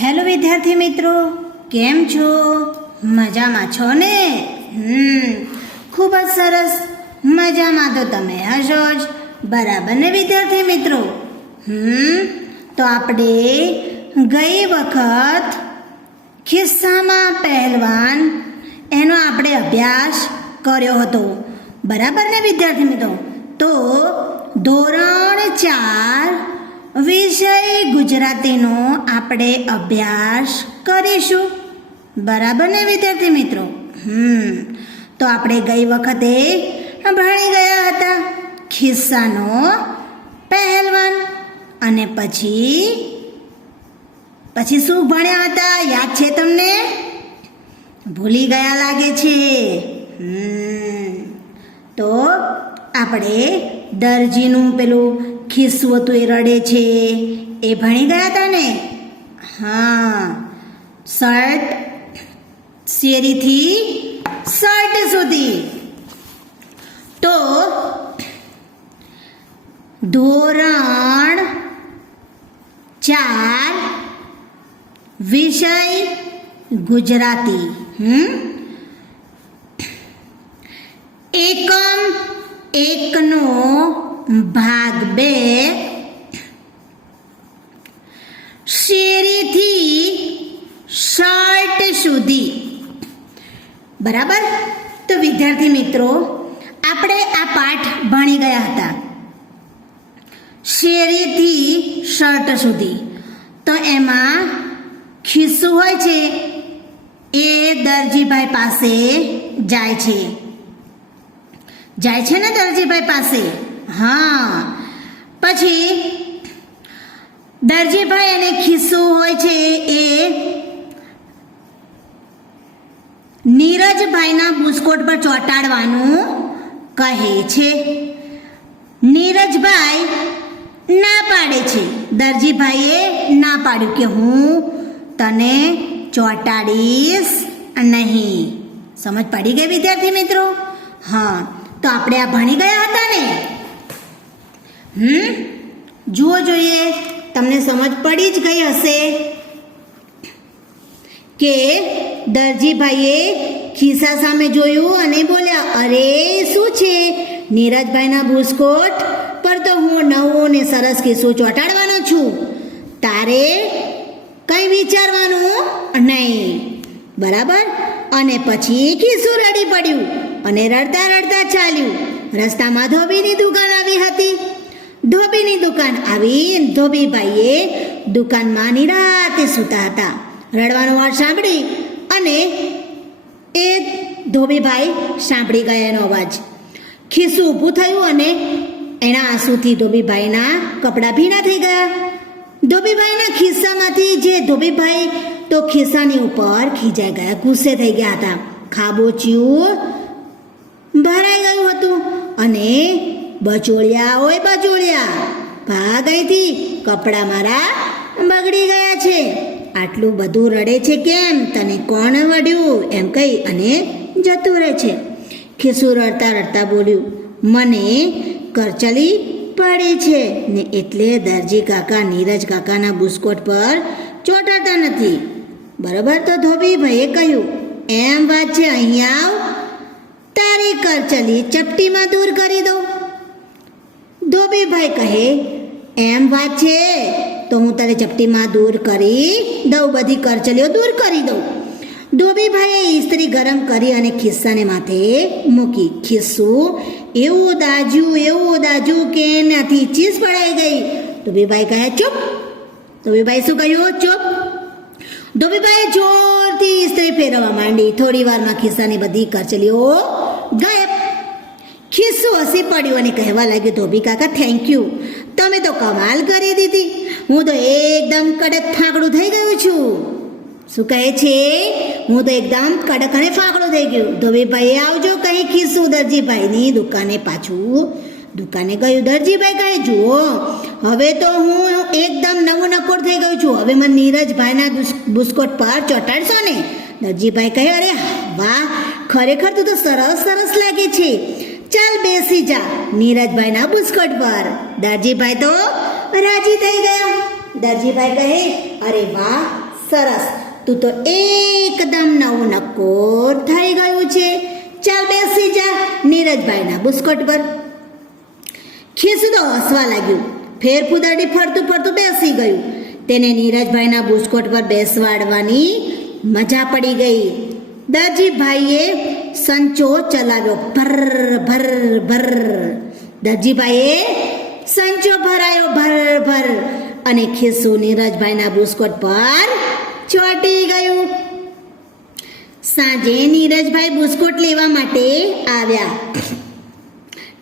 Hello વિદ્યાર્થી મિત્રો, કેમ છો? મજામાં છો ને? ખૂબ જ સરસ. મજામાં તો તમે હશો જ, બરાબર ને વિદ્યાર્થી મિત્રો? તો આપણે ગઈ વખત ખિસ્સામાં પહેલવાન એનો આપણે અભ્યાસ કર્યો હતો, બરાબર ને વિદ્યાર્થી મિત્રો? તો ધોરણ 4 વિષય ગુજરાતીનો આપણે અભ્યાસ કરીશું, બરાબર ને વિદ્યાર્થી મિત્રો? તો આપણે ગઈ વખતે ભણી ગયા હતા ખિસ્સાનો પહેલવાન, અને પછી શું ભણ્યા હતા? યાદ છે તમને? ભૂલી ગયા લાગે છે. તો આપણે દરજીનું પેલું ખિસ્સું હતું, એ રડે છે, એ ભણી ગયા હતા ને? શર્ટ, શેરીથી શર્ટ સુધી. તો ધોરણ 4 વિષય ગુજરાતી એકમ 1નો ભાગ 2 શેરીથી શર્ટ સુધી, બરાબર? તો વિદ્યાર્થી મિત્રો, આપણે આ પાઠ ભણી ગયા હતા શેરીથી શર્ટ સુધી. તો એમાં ખિસ્સું હોય છે એ દરજીભાઈ પાસે જાય છે ને દરજીભાઈ પાસે? પછી દરજીભાઈ એને ખિસ્સું હોય છે એ નીરજભાઈના બુસ્કોટ પર ચોંટાડવાનું કહે છે. નીરજભાઈ ના પાડે છે, દરજીભાઈએ ના પાડ્યું કે હું તને ચોંટાડીશ નહીં. સમજ પડી ગઈ વિદ્યાર્થી મિત્રો? તો આપણે આ ભણી ગયા હતા ને? જુઓ જોઈએ, તમને સમજ પડી જ ગઈ હશે કે દરજીભાઈએ ખિસ્સા સામે જોયું અને બોલ્યા, અરે શું છે? નીરજભાઈના બુસ્કોટ પર તો હું નવો ને સરસ ખિસ્સો ચોંટાડવાનો છું, તારે કંઈ વિચારવાનું નહીં, બરાબર? અને પછી ખિસ્સું રડી પડ્યું અને રડતા રડતા ચાલ્યું. રસ્તામાં ધોબીની દુકાન આવી હતી. ધોબીની દુકાન આવી, ધોબીભાઈએ દુકાનમાં નિરાતે સૂતા હતા. રડવાનો અવાજ સાંભળી અને એ ધોબીભાઈ સાંભળી ગયા એનો અવાજ. ખિસ્સું ઊભું થયું અને એના આંસુથી ધોબીભાઈના કપડાં ભીના થઈ ગયા. ધોબીભાઈના ખિસ્સામાંથી જે ધોબીભાઈ તો ખિસ્સાની ઉપર ખીજાઈ ગયા, ગુસ્સે થઈ ગયા હતા. ખાબોચિયું ભરાઈ ગયું હતું અને બચોળિયા, ઓય બચોળિયા, ભાગ અહીંથી, કપડાં મારા બગડી ગયા છે. આટલું બધું રડે છે કેમ? તને કોણ વળ્યું? એમ કહી અને જતું રહે છે. ખિસ્સું રડતા રડતા બોલ્યું, મને કરચલી પડી છે ને એટલે દરજી કાકા નીરજ કાકાના બુસ્કોટ પર ચોંટાડતા નથી, બરાબર? તો ધોબીભાઈએ કહ્યું, એમ વાત છે, અહીંયા આવ, તારી કરચલી ચપટીમાં દૂર કરી દઉં. ધોબીભાઈ કહે, એમ વાત છે તો હું તારે ચપટીમાં દૂર કરી દઉં, બધી કરચલીઓ દૂર કરી દઉં. ધોબીભાઈએ ઇસ્ત્રી ગરમ કરી અને ખિસ્સાને માથે મૂકી. ખિસ્સું એવું દાજ્યું કે એનાથી ચીસ પડાઈ ગઈ. ધોબીભાઈ કહે, ચૂપ. ધોબીભાઈ શું કહ્યું? ચૂપ. ધોબીભાઈએ જોરથી ઇસ્ત્રી ફેરવવા માંડી. થોડી વારમાં ખિસ્સાની બધી કરચલીઓ ગાયબ. ખિસ્સું હસી પડ્યું અને કહેવા લાગ્યું, ધોબી કાકા, થેન્ક યુ, તમે તો કમાલ કરી દીધી, હું તો એકદમ કડક ફાંકડું થઈ ગયું છું. શું કહે છે? હું તો એકદમ કડક અને ફાંકડું થઈ ગયું. ધોબીભાઈ, આવજો કહી ખિસ્સું દરજીભાઈની દુકાને પાછું દુકાને ગયું. દરજીભાઈ કહે, જુઓ, હવે તો હું એકદમ નવું નકોર થઈ ગયું છું, હવે મને નીરજભાઈના બુસ્કોટ પર ચોંટાડશો ને? દરજીભાઈ કહે, અરે વાહ, ખરેખર તું તો સરસ સરસ લાગે છે, ચાલ બેસી જા નીરજભાઈના બુસ્કોટ પર. દરજીભાઈ તો રાજી થઈ ગયા. દરજીભાઈ કહે, અરે વાહ, સરસ, તું તો એકદમ નવું નક્કોર થઈ ગયું છે. ચાલ બેસી જા નીરજભાઈના બુસ્કોટ પર. ખીસું તો હસવા લાગ્યું. ફેર ફૂદાડી ફરતું ફરતું બેસી ગયું. તેને નીરજભાઈના બુસ્કોટ પર બેસવાડવાની મજા પડી ગઈ. દરજીભાઈએ સંચો ચલાવ્યો. ભર ભર ભર. દરજીભાઈએ સંચો ભરાયો ભર ભર, અને ખિસ્સું નીરજભાઈના બુસ્કોટ પર ચોંટી ગયું. સાંજે નીરજભાઈ બુસ્કોટ લેવા માટે આવ્યા.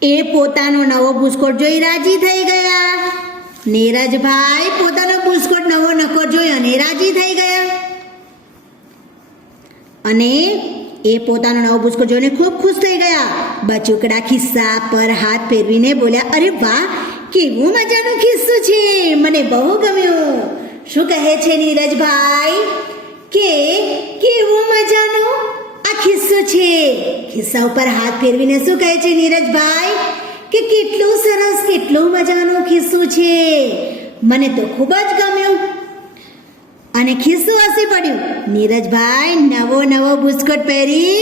એ પોતાનો નવો બુસ્કોટ જોઈ રાજી થઈ ગયા. નીરજભાઈ પોતાનો બુસ્કોટ નવો નક્કોર જોઈ અને રાજી થઈ ગયા. અને એ પોતાનો નવો બુસ્કોટ જોઈને ખૂબ ખુશ થઈ ગયા. બચુકડા ખિસ્સા પર હાથ ફેરવીને બોલ્યા, અરે વાહ, કેવું મજાનું ખિસ્સું છે, મને બહુ ગમ્યું. શું કહે છે નીરજભાઈ કે કેવું મજાનું આ ખિસ્સું છે? ખિસ્સા ઉપર હાથ ફેરવીને શું કહે છે નીરજભાઈ કે કેટલું સરસ, કેટલું મજાનું ખિસ્સું છે, મને તો ખૂબ જ ગમ્યું. અને ખિસ્સું હસી પડ્યું. નીરજભાઈ નવો બુસ્કોટ પહેરી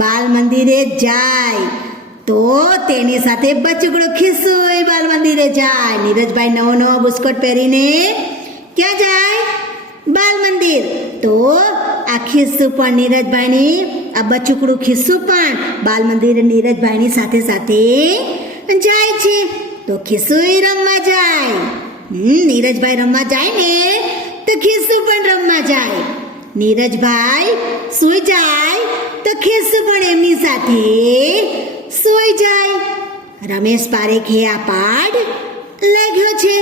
બાલ મંદિરે જાય તો તેની સાથે બચુકડું ખિસ્સું બાલ મંદિરે જાય. નીરજભાઈ નવો બુસ્કોટ પહેરીને ક્યાં જાય? બાલ મંદિર. તો આ ખિસ્સું પણ નીરજભાઈની, આ બચુકડું ખિસ્સું પણ બાલ મંદિરે નીરજભાઈની સાથે સાથે જાય છે. તો ખિસ્સું રમવા જાય. નીરજભાઈ રમવા જાય ને તો ખિસ્સું પણ રમવા જાય. નીરજભાઈ સૂઈ જાય તો ખિસ્સું પણ એમની સાથે સૂઈ જાય. રમેશ પારેખે આ પાઠ લખ્યો છે.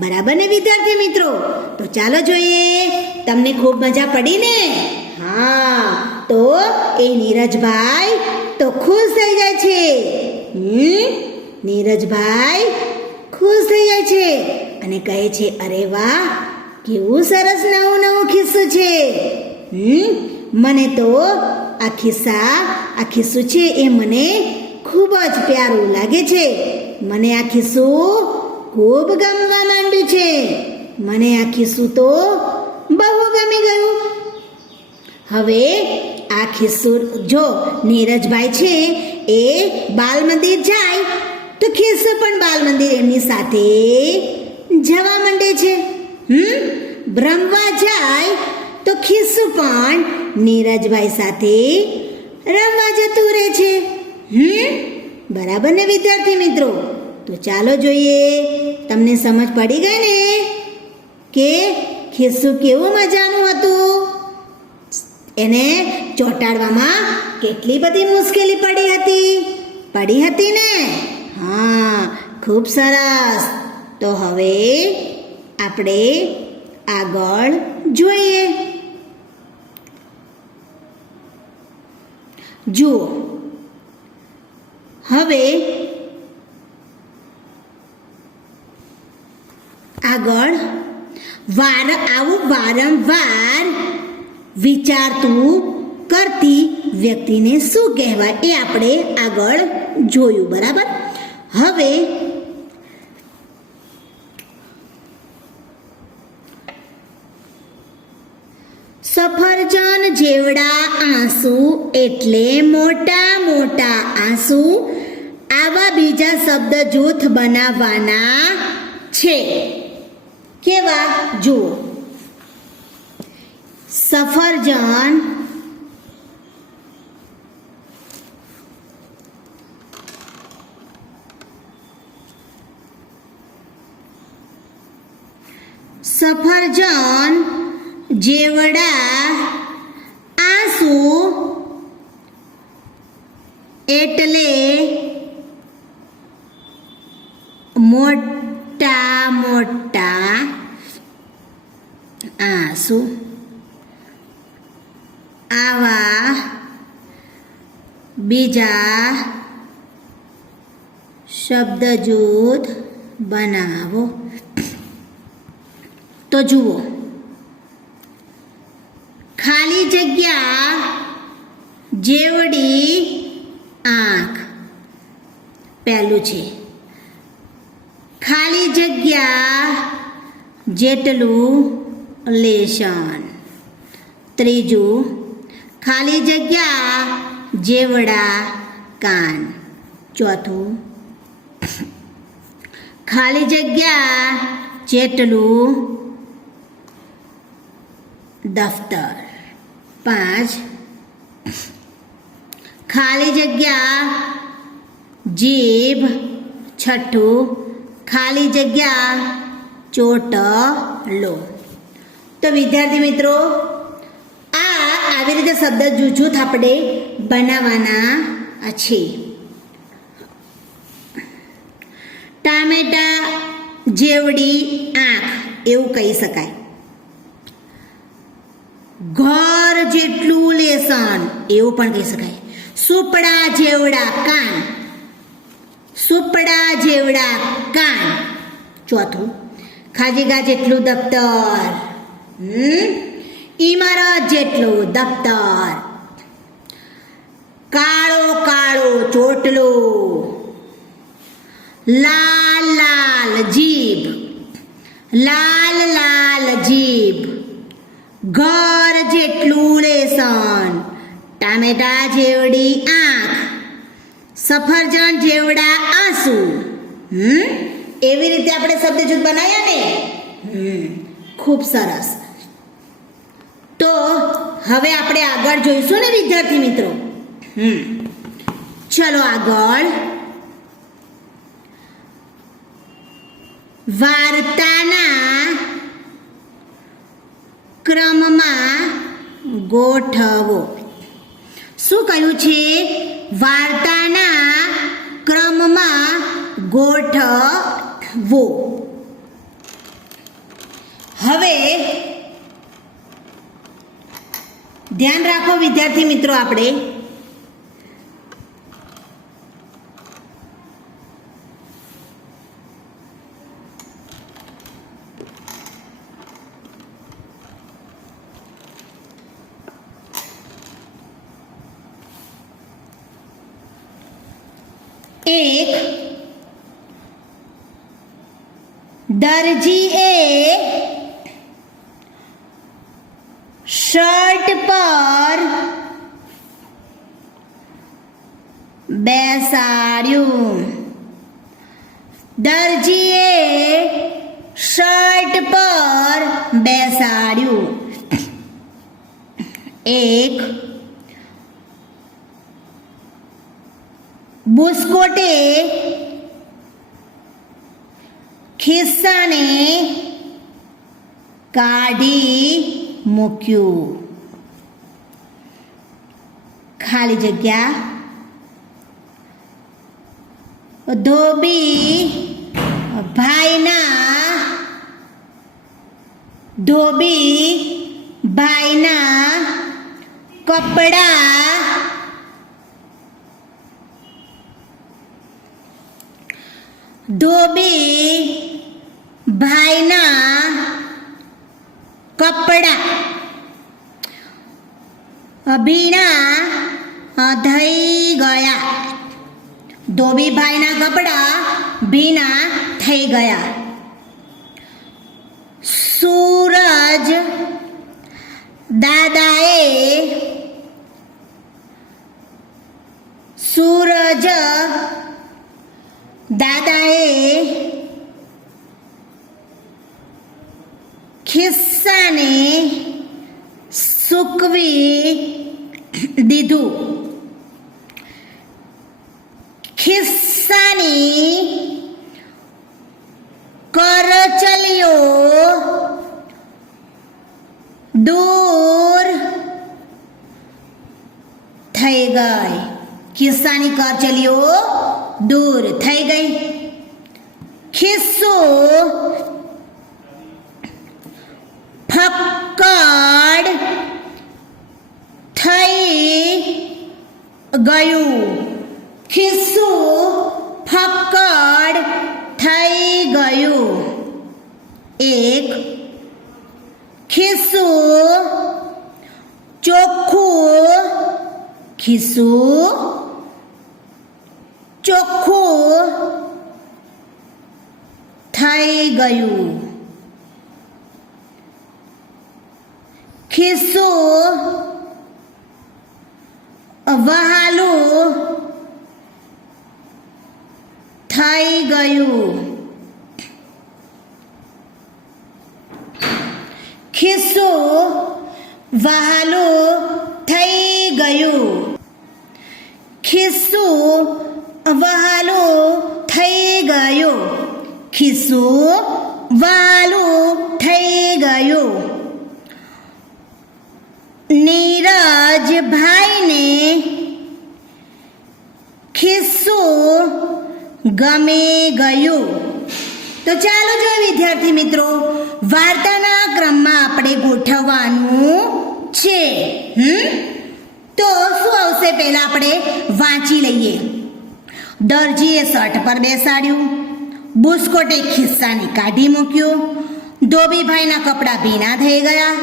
બરાબર ને વિદ્યાર્થી મિત્રો? તો ચાલો જોઈએ. તમને ખૂબ મજા પડી ને? હા, તો એ નીરજભાઈ તો ખુશ થઈ જાય છે. નીરજભાઈ ખુશ થઈ જાય છે અને કહે છે, અરે વાહ, કેવું સરસ નવું ખિસ્સું છે. મને તો આ ખિસ્સું છે એ મને ખૂબ જ પ્યારું લાગે છે. મને આ ખિસ્સું ખૂબ ગમવા માંડ્યું છે. મને આ ખિસ્સું તો બહુ ગમી ગયું. હવે આ ખિસ્સું જો નીરજભાઈ છે એ બાલ મંદિર જાય તો ખિસ્સું પણ બાલ મંદિર એમની સાથે જવા માંડે છે. રમવા જાય તો ખિસ્સું પણ નીરજભાઈ સાથે રમવા જતું રહે છે. બરાબર ને વિદ્યાર્થી મિત્રો? તો ચાલો જોઈએ. તમને સમજ પડી ગઈ ને કે ખિસ્સું કેવું મજાનું હતું? એને ચોંટાડવામાં કેટલી બધી મુશ્કેલી પડી હતી ને? હા, ખૂબ સરસ. તો હવે આપણે આગળ જોઈએ. જુઓ, હવે આગળ આવું વારંવાર વિચારતું કરતી વ્યક્તિને શું કહેવાય એ આપણે આગળ જોયું. બરાબર? હવે સફરજન જેવડા આંસુ એટલે મોટા મોટા આંસુ. આવા બીજા શબ્દ જૂથ બનાવવાના છે. કેવા? જુઓ, સફરજન જેવડા આંસુ એટલે મોટા મોટા આંસુ. આવા બીજા શબ્દ જૂથ બનાવો. તો જુઓ, ખાલી જગ્યા જેવડી આંખ પહેલું છે. ખાલી જગ્યા જેટલું લેશન. ત્રીજું ખાલી જગ્યા જેવડા કાન. ચોથું ખાલી જગ્યા જેટલું દફતર. 5 ખાલી જગ્યા જીભ. છઠ્ઠું ખાલી જગ્યા ચોટલો. તો વિદ્યાર્થી મિત્રો, આવી રીતે શબ્દ જૂથું આપણે બનાવવાના છે. ટામેટા જેવડી આંખ એવું કહી શકાય. ઘર જેટલું લેસન એવું પણ કહી શકાય. સુપડા જેવડા કાન. સુપડા જેવડા કાન. ચોથું ખાજીગા જેટલું દફતર. ઇમારત જેટલું દફતર. કાળો કાળો ચોટલો. લાલ લાલ જીભ. લાલ લાલ જીભ. ઘર જેટલું લેસન. ટામેટા જેવડી આંખ. સફરજન જેવડા આંસુ. એવી રીતે આપણે શબ્દ જૂથ બનાવ્યા ને. ખૂબ સરસ. તો હવે આપણે આગળ જોઈશું ને વિદ્યાર્થી મિત્રો. ચલો આગળ. વાર્તાના ક્રમમાં ગોઠવો. શું કહ્યું છે? વાર્તાના ક્રમમાં ગોઠવો. હવે ધ્યાન રાખો વિદ્યાર્થી મિત્રો, આપણે એક દરજીએ શર્ટ પર બેસાડ્યું. દરજીએ શર્ટ પર બેસાડ્યું. એક બુસ્કોટે ખિસ્સાને કાઢી મૂક્યું. ખાલી જગ્યા ધોબી ભાઈના કપડા ભીના થઈ ગયા. ધોબીભાઈના કપડા ભીના થઈ ગયા. સૂરજ દાદાએ ખિસ્સાને સૂકવી દીધું. ખિસ્સાની કરચલીઓ દૂર થઈ ગઈ. ખિસ્સાની કરચલીઓ દૂર થઈ ગઈ. ખિસ્સો ફક્કડ થઈ ગયું. ખિસ્સું ફક્કડ થઈ ગયું. એક ખિસ્સું ચોખ્ખું. ખિસ્સું ચોખ્ખું થઈ ગયું. ખિસ્સું વહાલું થઈ ગયું. ખિસ્સું વહાલું થઈ ગયું. ખિસ્સું વહાલું થઈ ગયું. ખિસ્સું વહાલું થઈ ગયું. નીરજભાઈને ખિસ્સું ગમી ગયું. તો ચાલો જો વિદ્યાર્થી મિત્રો, વાર્તાના ક્રમમાં આપણે ગોઠવવાનું છે. તો શું આવશે પહેલા આપણે વાંચી લઈએ. દરજીએ શર્ટ પર બેસાડ્યું. બુસ્કોટે ખિસ્સાને કાઢી મૂક્યું. ધોબીભાઈના કપડાં ભીના થઈ ગયા.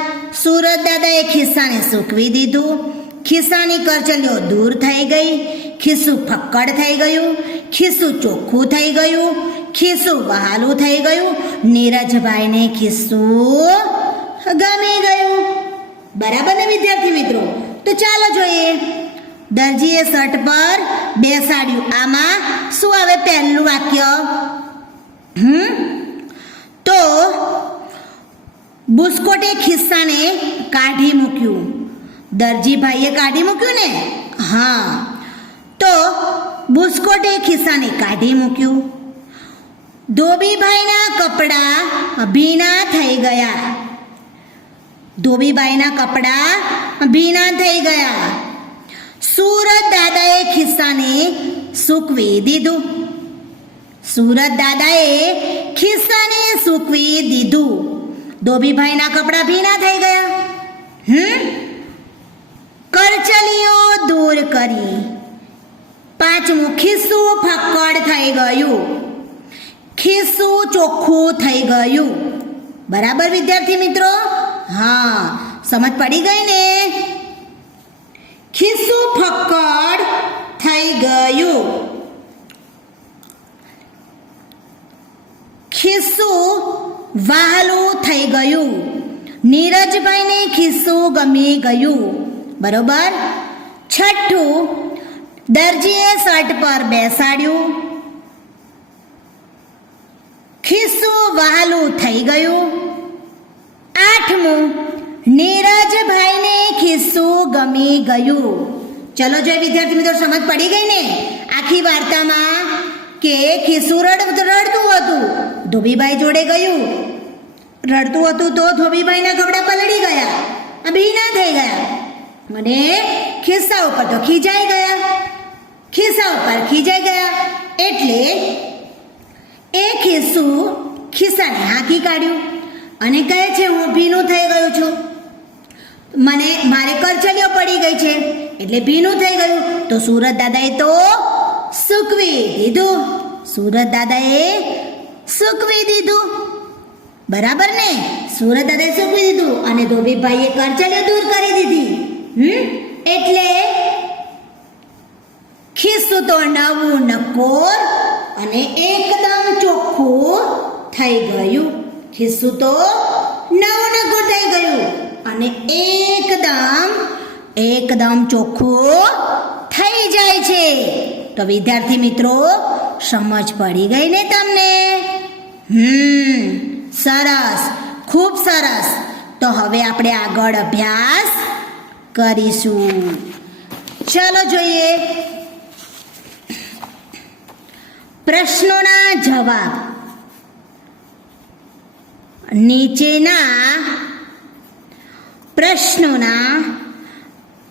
સુરત દાદાએ ખિસ્સાને સૂકવી દીધું. ખિસ્સાની કરચલીઓ દૂર થઈ ગઈ. ખિસ્સું ફક્કડ થઈ ગયું. ખિસ્સું ચોખ્ખું થઈ ગયું. ખિસ્સું વહાલું થઈ ગયું. નીરજભાઈને ખિસ્સું ગમી ગયું. બરાબર ને વિદ્યાર્થી મિત્રો? તો ચાલો જોઈએ. દરજીએ શર્ટ પર બેસાડ્યું. આમાં શું આવે પહેલું વાક્ય? તો બુસ્કોટે ખિસ્સાને કાઢી મૂક્યું. દરજીભાઈએ કાઢી મૂક્યું ને? હા. તો બુસ્કોટે ખિસ્સાને કાઢી મૂક્યું. ધોબીભાઈના કપડાં ભીના થઈ ગયા. ધોબીભાઈના કપડાં ભીના થઈ ગયા. સુરત દાદાએ ખિસ્સાને સૂકવી દીધું. સુરત દાદાએ ખિસ્સાને સૂકવી દીધું. ધોબીભાઈના કપડાં ભીના થઈ ગયા. કરચલીઓ દૂર કરી. પાંચમું, ખિસ્સું ફક્કડ થઈ ગયું. ખિસ્સું ચોખ્ખું થઈ ગયું. બરાબર વિદ્યાર્થી મિત્રો? હા, સમજ પડી ગઈ ને? ખિસ્સું ફક્કડ થઈ ગયું. ખિસ્સું વહાલું થઈ ગયું. નીરજભાઈને ખિસ્સું ગમી ગયું. બરોબર. છઠ્ઠું, દરજીએ શર્ટ પર બેસાડ્યું. ખિસ્સું વહાલું થઈ ગયું. આઠમું, નીરજભાઈને ખિસ્સું ગમી ગયું. ચલો જો વિદ્યાર્થી મિત્રો, સમજ પડી ગઈ ને આખી વાર્તામાં કે ખિસ્સું રડતું હતું, ધોબીભાઈ જોડે ગયું. રડતું હતું તો ધોબીભાઈના કપડાં પલળી ગયા, ભીના થઈ ગયા અને ખિસ્સા ઉપર તો ખીજાઈ ગયા. ખિસ્સા ઉપર ખીજાઈ ગયા એટલે એ ખિસ્સું ખિસ્સાને હાંકી કાઢ્યું અને કહે છે, હું ભીનું થઈ ગયું છું, મારે કરચલીઓ પડી ગઈ છે એટલે ભીનું થઈ ગયું. તો સુરત દાદાએ તો સૂકવી દીધું. સુરત દાદાએ સૂકવી દીધું. બરાબર ને? સુરત દાદાએ સૂકવી દીધું અને ધોબીભાઈએ કરચલીઓ દૂર કરી દીધી. એટલે ખિસ્સું તો નવું નકોર અને એકદમ ચોખ્ખું થઈ ગયું. ખિસ્સું તો નવું નકોર થઈ ગયું અને એકદમ ચોખ્ખું થઈ જાય છે. તો વિદ્યાર્થી મિત્રો, સમજ પડી ગઈ ને તમને? સરસ, ખૂબ સરસ. તો હવે આપણે આગળ અભ્યાસ કરીશું. ચાલો જોઈએ પ્રશ્નોના જવાબ. નીચેના પ્રશ્નોના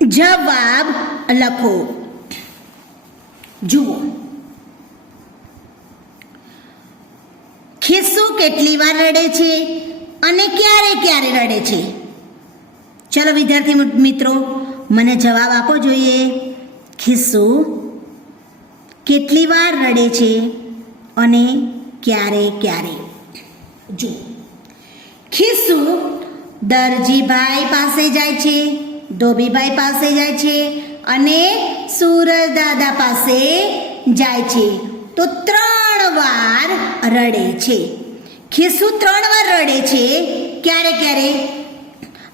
જવાબ લખો. જુઓ, ખિસ્સું કેટલી વાર રડે છે અને ક્યારે ક્યારે રડે છે? ચલો વિદ્યાર્થી મિત્રો, મને જવાબ આપો જોઈએ. ખિસ્સું કેટલી વાર રડે છે અને ક્યારે ક્યારે? જુઓ, ખિસ્સું દરજીભાઈ પાસે જાય છે, ધોબીભાઈ પાસે જાય છે અને સુરત દાદા પાસે જાય છે. તો 3 વાર રડે છે. ખિસ્સું 3 વાર રડે છે. ક્યારે ક્યારે?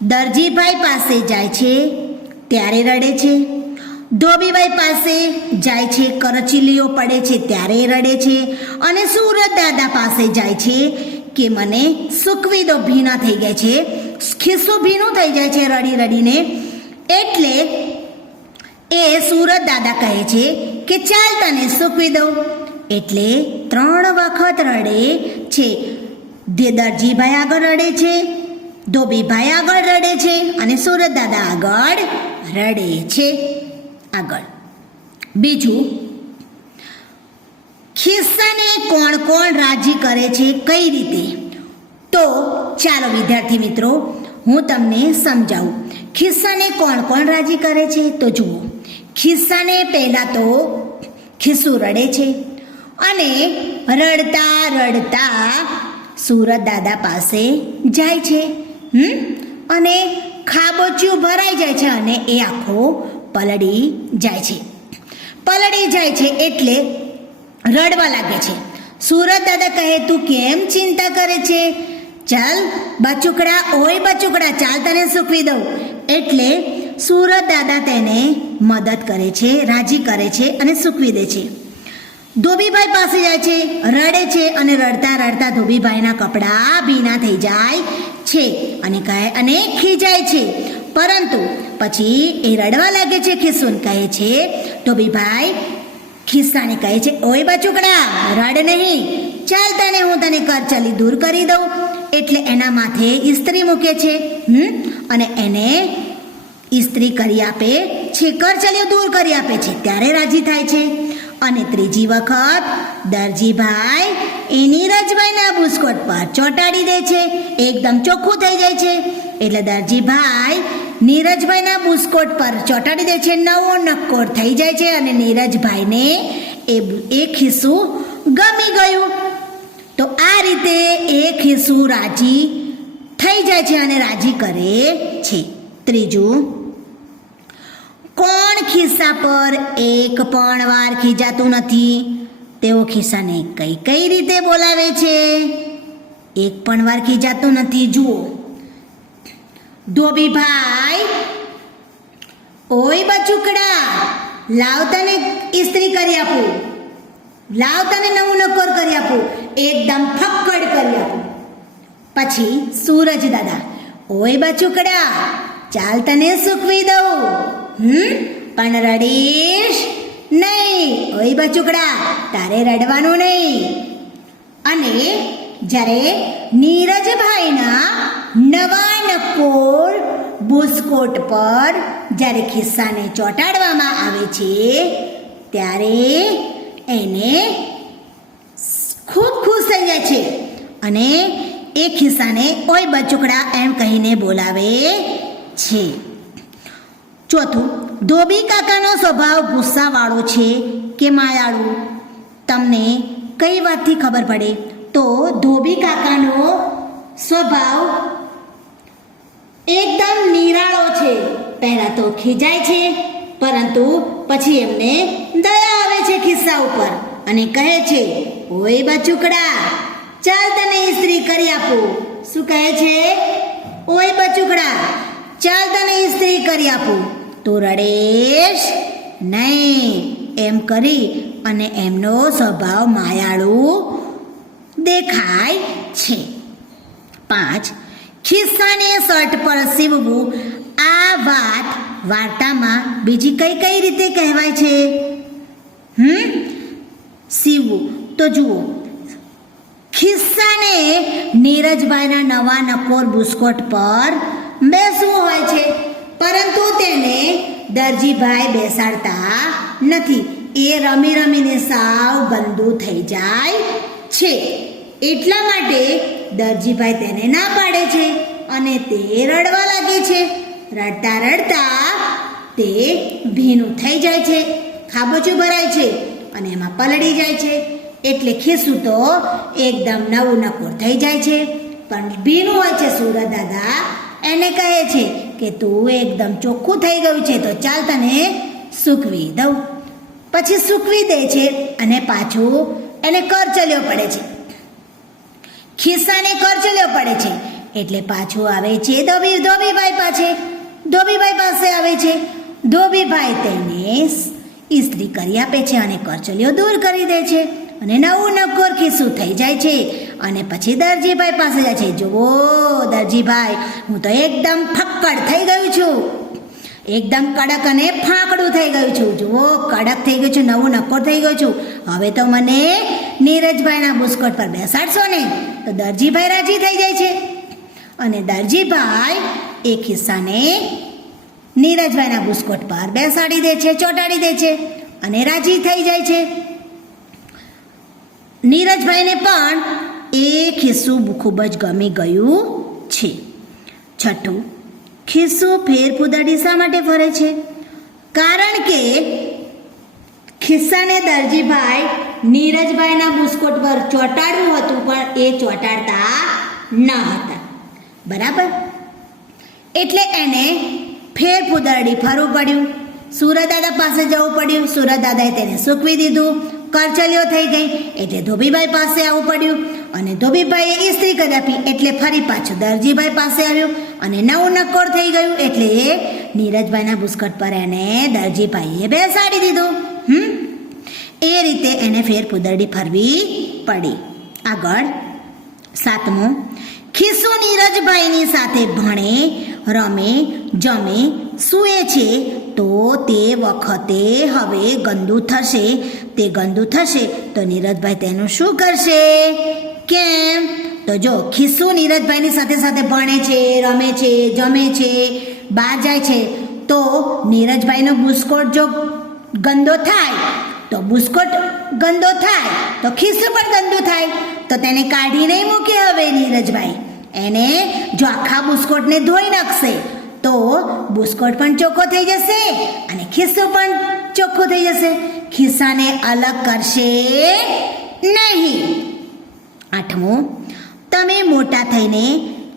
દરજીભાઈ પાસે જાય છે ત્યારે રડે છે. ધોબીભાઈ પાસે જાય છે, કરચલીઓ પડે છે ત્યારે રડે છે. અને સુરત દાદા પાસે જાય છે કે મને સૂકવી દો, ભીના થઈ ગયા છે, ખિસ્સું ભીનું થઈ જાય છે રડી રડીને. એટલે એ સુરત દાદા કહે છે કે ચાલ તને સૂકવી દઉં. એટલે 3 વખત રડે છે. દરજીભાઈ આગળ રડે છે, ધોબીભાઈ આગળ રડે છે અને સુરત દાદા આગળ રડે છે. આગળ બીજું, ખિસ્સાને કોણ કોણ રાજી કરે છે, કઈ રીતે? તો ચાલો વિદ્યાર્થી મિત્રો, હું તમને સમજાવું. ખિસ્સાને કોણ કોણ રાજી કરે છે? તો જુઓ, ખિસ્સાને પહેલા તો ખિસ્સું રડે છે અને રડતા રડતા સુરત દાદા પાસે જાય છે. અને ખાબોચિયું ભરાઈ જાય છે અને એ આખો પલળી જાય છે. પલળી જાય છે એટલે રડવા લાગે છે. સુરત દાદા કહે, તું કેમ ચિંતા કરે છે? ચાલ બચુકડા, ઓય બચુકડા, ચાલ તને સૂકવી દઉં. એટલે સુરત દાદા તેને મદદ કરે છે, રાજી કરે છે અને સૂકવી દે છે. ધોબીભાઈ પાસે જાય છે, રડે છે અને રડતા રડતા ધોબીભાઈના કપડાં ભીના થઈ જાય છે અને કહે અને ખીજાય છે. પરંતુ પછી એ રડવા લાગે છે. ખિસ્સુન કહે છે, ધોબીભાઈ ખિસ્સાને કહે છે, ઓય બચુકડા, રડ નહીં, ચાલ તને હું તને કરચલી દૂર કરી દઉં. એટલે એના માથે ઇસ્ત્રી મૂકે છે અને એને ઇસ્ત્રી કરી આપે છે, કરચલીઓ દૂર કરી આપે છે. ત્યારે રાજી થાય છે. અને ત્રીજી વખત દરજીભાઈ એ નીરજભાઈના બુસ્કોટ પર ચોંટાડી દે છે, એકદમ ચોખ્ખું થઈ જાય છે. એટલે દરજીભાઈ નીરજભાઈના બુસ્કોટ પર ચોંટાડી દે છે, નવો નક્કોર થઈ જાય છે અને નીરજભાઈને એ ખિસ્સું ગમી ગયું. તો આ રીતે એ ખિસ્સું રાજી થઈ જાય છે અને રાજી કરે છે. ત્રીજું, કોણ ખિસ્સા પર એક પણ વાર ખીજાતું નથી? તેઓ ખિસ્સાને કઈ કઈ રીતે બોલાવે છે? એક પણ વાર ખીજાતું નથી. જુઓ, ધોબીભાઈ, ઓય બચુકડા, લાવ તને ઇસ્ત્રી કરી આપું, લાવ તને નવું નક્કોર કરી આપું, એકદમ ફક્કડ કરી આપું. પછી સૂરજ દાદા, ઓય બચુકડા, ચાલ તને સૂકવી દઉં, પણ રડીશ નહીં. ઓય બચુકડા, તારે રડવાનું નહીં. અને જ્યારે નીરજભાઈના નવા નક્કોર બુસ્કોટ પર જ્યારે ખિસ્સાને ચોંટાડવામાં આવે છે ત્યારે એને ખૂબ ખુશ થઈ જાય છે અને એ ખિસ્સાને ઓય બચુકડા એમ કહીને બોલાવે છે. ચોથું, ધોબી કાકાનો સ્વભાવ ગુસ્સાવાળો છે કે માયાળુ? તમને કઈ વાતથી ખબર પડે? તો ધોબી કાકાનો સ્વભાવ એકદમ નિરાળો છે. પહેલા તો ખીજાય છે, પરંતુ પછી એમને દયા આવે છે ખિસ્સા ઉપર અને કહે છે, ઓય બચુકડા, ચાલ તને ઇસ્ત્રી કરી આપું. શું કહે છે? ઓય બચુકડા, ચાલ તને ઇસ્ત્રી કરી આપું, તું રડેશ નહીં. એમ કરી અને એમનો સ્વભાવ માયાળુ દેખાય છે. 5, ખિસ્સાને શર્ટ પર સીવવું. આ વાત વાર્તામાં બીજી કઈ કઈ રીતે કહેવાય છે? સીવવું. તો જુઓ, ખિસ્સાને નીરજભાઈના નવા નક્કોર બુસ્કોટ પર બેસવું હોય છે, પરંતુ તેને દરજીભાઈ બેસાડતા નથી. એ રમી રમીને સાવ ગંદુ થઈ જાય છે. એટલા માટે દરજીભાઈ તેને ના પાડે છે અને તે રડવા લાગે છે. રડતા રડતા તે ભીનું થઈ જાય છે, ખાબોચિયું ભરાય છે અને એમાં પલળી જાય છે. એટલે ખિસ્સું તો એકદમ નવું નક્કોર થઈ જાય છે, પણ ભીનું હોય છે. સુરત દાદા એને કહે છે કે તું એકદમ ચોખ્ખું થઈ ગયું છે, તો ચાલ તને સૂકવી દઉં. પછી સૂકવી દે છે અને પાછું એને કરચલીઓ પડે છે, ખિસ્સાને કરચલીઓ પડે છે. એટલે પાછું આવે છે ધોબીભાઈ પાસે. ધોબીભાઈ પાસે આવે છે. ધોબીભાઈ તેને ઇસ્ત્રી કરી આપે છે અને કરચલીઓ દૂર કરી દે છે અને નવું નક્કોર ખિસ્સું થઈ જાય છે. અને પછી દરજીભાઈ પાસે જાય છે. જુઓ દરજીભાઈ, હું તો એકદમ ફક્કડ થઈ ગયું છું, એકદમ કડક અને ફાંકડું થઈ ગયું છું. જુઓ કડક થઈ ગયું છું, નવું નક્કોર થઈ ગયું છું. હવે તો મને નીરજભાઈના બુસ્કોટ પર બેસાડશો ને? તો દરજીભાઈ રાજી થઈ જાય છે અને દરજીભાઈ એ ખિસ્સાને નીરજભાઈના બુસ્કોટ પર બેસાડી દે છે, ચોંટાડી દે છે અને રાજી થઈ જાય છે. નીરજભાઈને પણ એ ખિસ્સું ખૂબ જ ગમી ગયું છે. છઠ્ઠું, ખિસ્સું ફેરફૂદડી શા માટે ફરે છે? કારણ કે ખિસ્સાને દરજીભાઈ નીરજભાઈના બુસ્કોટ પર ચોંટાડવું હતું, પણ એ ચોંટાડતા ન હતા, બરાબર? એટલે એને ફેરફૂદડી ફરવું પડ્યું. સુરદાદા પાસે જવું પડ્યું. સુરદાદાએ તેને સૂકવી દીધું. કરચલીઓ થઈ ગઈ એટલે ધોબીભાઈ પાસે આવવું પડ્યું અને ધોબીભાઈએ ઇસ્ત્રી કરી આપી એટલે ફરી પાછું દરજીભાઈ પાસે આવ્યું અને નવું નક્કોર થઈ ગયું એટલે નીરજભાઈના બુસ્કોટ પર એને દરજીભાઈએ બેસાડી દીધું. એ રીતે એને ફેરફૂદડી ફરવી પડી. આગળ સાતમું, ખિસ્સું નીરજભાઈની સાથે ભણે, રમે, જમે, સૂએ છે તો તે વખતે હવે ગંદુ થશે. તે ગંદુ થશે તો નીરજભાઈ તેનું શું કરશે? કેમ? તો જો ખિસ્સું નીરજભાઈની સાથે સાથે ભણે છે, રમે છે, જમે છે, બહાર જાય છે તો નીરજભાઈનો બુસ્કોટ જો ગંદો થાય તો બુસ્કોટ ગંદો થાય તો ખિસ્સું પણ ગંદુ થાય. તો તેને કાઢી નહીં મૂકે હવે નીરજભાઈ. એને જો આખા બુસ્કોટને ધોઈ નાખશે તો બુસ્કોટ પણ ચોખ્ખો થઈ જશે અને ખિસ્સું પણ ચોખ્ખું થઈ જશે. ખિસ્સાને અલગ કરશે નહીં. આઠમું, તમે મોટા થઈને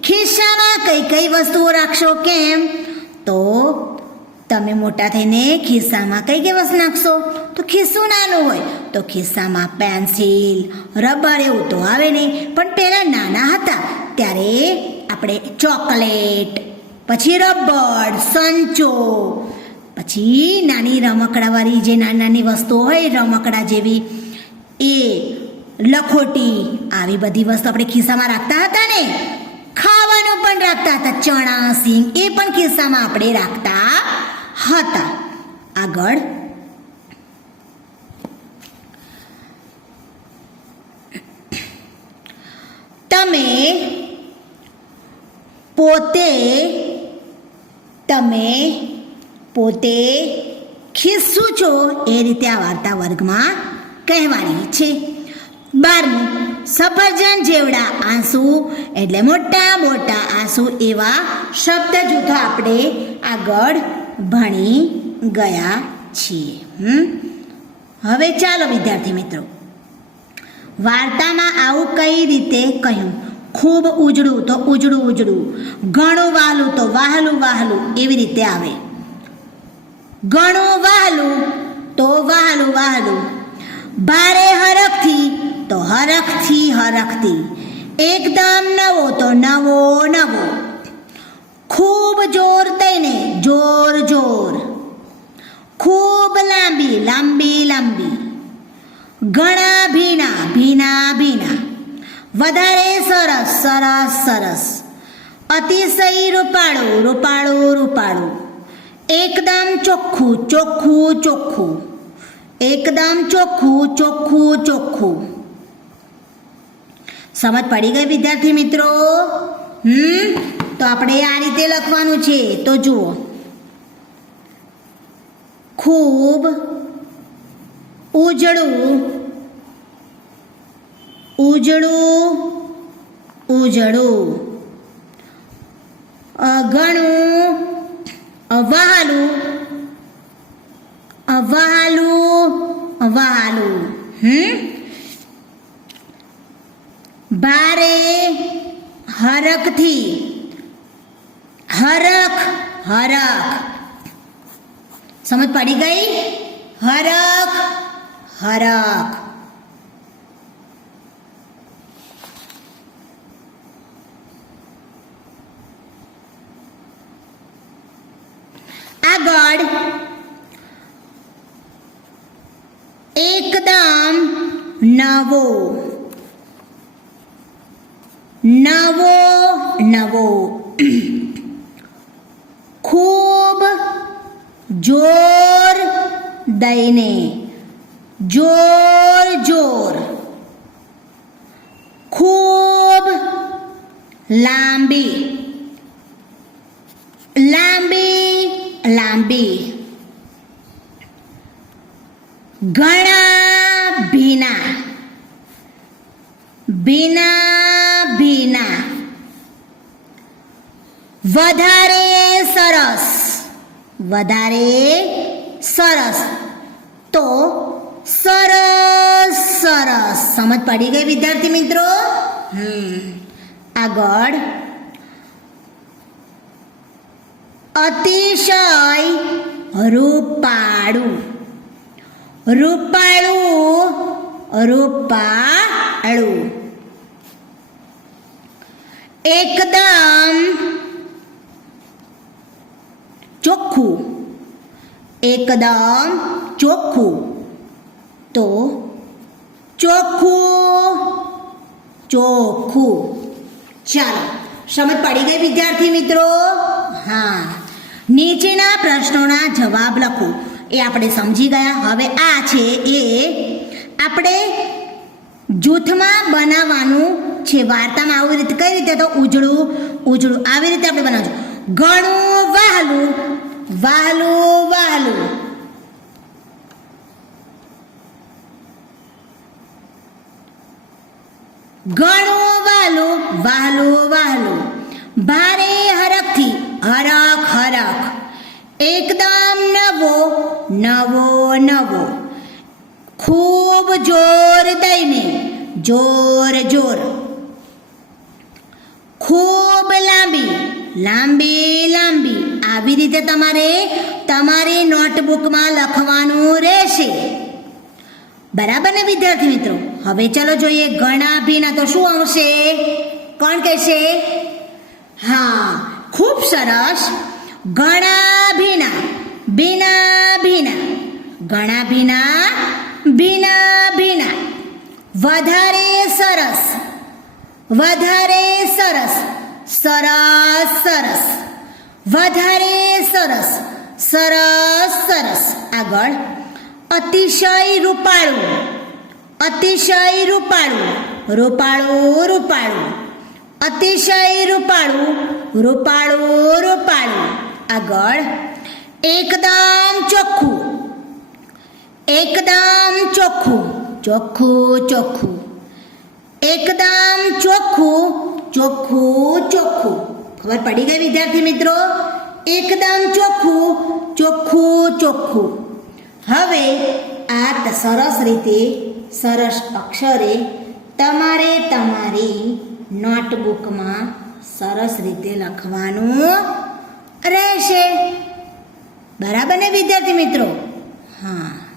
ખિસ્સામાં કઈ કઈ વસ્તુઓ રાખશો? કેમ? તો તમે મોટા થઈને ખિસ્સામાં કઈ કઈ વસ્તુ નાખશો? તો ખિસ્સું નાનું હોય તો ખિસ્સામાં પેન્સિલ, રબર એવું તો આવે નહીં, પણ પહેલાં નાના હતા ત્યારે આપણે ચોકલેટ, પછી રબર, સંચો, પછી નાની રમકડાવાળી જે નાની નાની વસ્તુઓ હોય રમકડા જેવી, એ લખોટી, આવી બધી વસ્તુ આપણે ખિસ્સામાં રાખતા હતા ને. ખાવાનું પણ રાખતા હતા, ચણા, સિંગ એ પણ ખિસ્સામાં આપણે રાખતા હતા. આગળ તમે પોતે ખિસ્સું છો એ રીતે આ વાર્તા વર્ગમાં કહેવાની છે. 12મું, સફરજન જેવડા આંસુ એટલે મોટા મોટા આંસુ એવા શબ્દ જૂથો આપણે આગળ ભણી ગયા છીએ. હવે ચાલો વિદ્યાર્થી મિત્રો, વાર્તામાં આવું કઈ રીતે કહ્યું? ખૂબ ઉજળું તો ઉજળું ઉજળું, ઘણું વહાલું તો વહાલું વહાલું એવી રીતે આવે. ઘણું વહાલું તો વહાલું વહાલું, ભારે હરખથી તો હરખથી હરખથી, એકદમ નવો તો નવો નવો, ખૂબ જોર દઈને જોર જોર, ખૂબ લાંબી લાંબી લાંબી, ઘણા ભીના ભીના ભીના, વધારે સરસ સરસ સરસ, અતિશય રૂપાળું રૂપાળું રૂપાળું, એકદમ ચોખ્ખું ચોખ્ખું ચોખ્ખું, એકદમ ચોખ્ખું ચોખ્ખું ચોખ્ખું. સમજ પડી ગઈ વિદ્યાર્થી મિત્રો? તો આપણે આ રીતે લખવાનું છે. તો જુઓ, ખૂબ ઉજળું ઉજળું ઉજળું, ઘણું વહાલું વહાલું વહાલું, ભારે હરખથી હરખ હરખ. સમજ પડી ગઈ? હરખ હરખ. આગળ એકદમ નવો, નવો નવો, ખૂબ જોર દઈને, જોર જોર, ખૂબ લાંબી, લાંબી લાંબી, ઘણા ભીના, ભીના ભીના, વધારે સરસ, વધારે સરસ, તો સરસ સરસ. સમજ પડી ગઈ વિદ્યાર્થી મિત્રો? આગળ અતિશય રૂપાળું, રૂપાળું રૂપાળું, એકદમ ચોખ્ખું, એકદમ ચોખ્ખું, તો ચોખ્ખું ચોખ્ખું. ચાલો, સમજ પડી ગઈ વિદ્યાર્થી મિત્રો? હા, નીચેના પ્રશ્નોના જવાબ લખો. એ આપણે સમજી ગયા. હવે આ છે એ આપણે જૂથમાં બનાવવાનું છે. વાર્તામાં આવી રીતે કઈ રીતે? તો ઉજળું ઉજળું આવી રીતે આપણે બનાવશું. ઘણું વહાલું, વહાલું વહાલું, ઘણું વહાલું, વહાલું વહાલું, ભારે હરખથી, હરખ હરખ, એકદમ નવો, નવો નવો, ખૂબ જોર દઈને, જોર જોર, ખૂબ લાંબી, લાંબી લાંબી. આવી રીતે તમારે તમારી નોટબુકમાં લખવાનું રહેશે. બરાબર ને વિદ્યાર્થી મિત્રો? હવે ચલો જોઈએ ઘણા ભીના તો શું આવશે? કોણ કહેશે? હા, ખૂબ સરસ. ઘણા ભીના, ભીના ભીના, ઘણા ભીના, ભીના ભીના, વધારે સરસ, વધારે સરસ, સરસ સરસ, વધારે સરસ, સરસ સરસ. આગળ અતિશય રૂપાળું, અતિશય રૂપાળું, રૂપાળું રૂપાળું, અતિશય રૂપાળું, રૂપાળું રૂપાળું. આગળ એકદમ ચોખ્ખું, એકદમ ચોખ્ખું, ચોખ્ખું ચોખ્ખું, એકદમ ચોખ્ખું, ચોખ્ખું ચોખ્ખું. ખબર પડી ગઈ વિદ્યાર્થી મિત્રો? એકદમ ચોખ્ખું, ચોખ્ખું ચોખ્ખું. હવે આ સરસ રીતે, સરસ અક્ષરે તમારે તમારી નોટબુકમાં સરસ રીતે લખવાનું રહેશે. બરાબર ને વિદ્યાર્થી મિત્રો? હા.